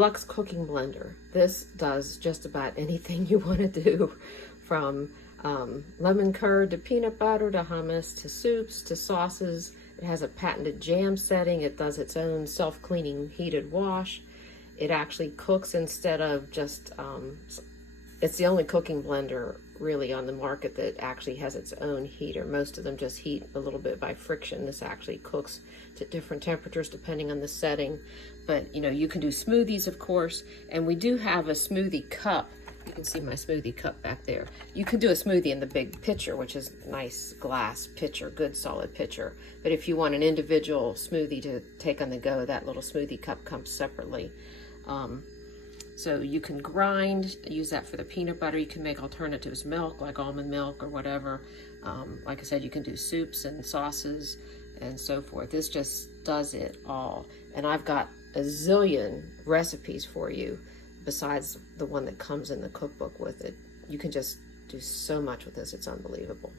Deluxe cooking blender. This does just about anything you want to do, from lemon curd to peanut butter to hummus to soups to sauces. It has a patented jam setting. It does its own self-cleaning heated wash. It actually cooks instead of just, it's the only cooking blender really on the market that actually has its own heater. Most of them just heat a little bit by friction. This actually cooks to different temperatures depending on the setting. But you know, you can do smoothies, of course, and we do have a smoothie cup. You can see my smoothie cup back there. You can do a smoothie in the big pitcher, which is nice glass pitcher, good solid pitcher. But if you want an individual smoothie to take on the go, that little smoothie cup comes separately. So you can grind, use that for the peanut butter. You can make alternatives, milk, like almond milk or whatever. Like I said, you can do soups and sauces and so forth. This just does it all. And I've got a zillion recipes for you besides the one that comes in the cookbook with it. You can just do so much with this. It's unbelievable.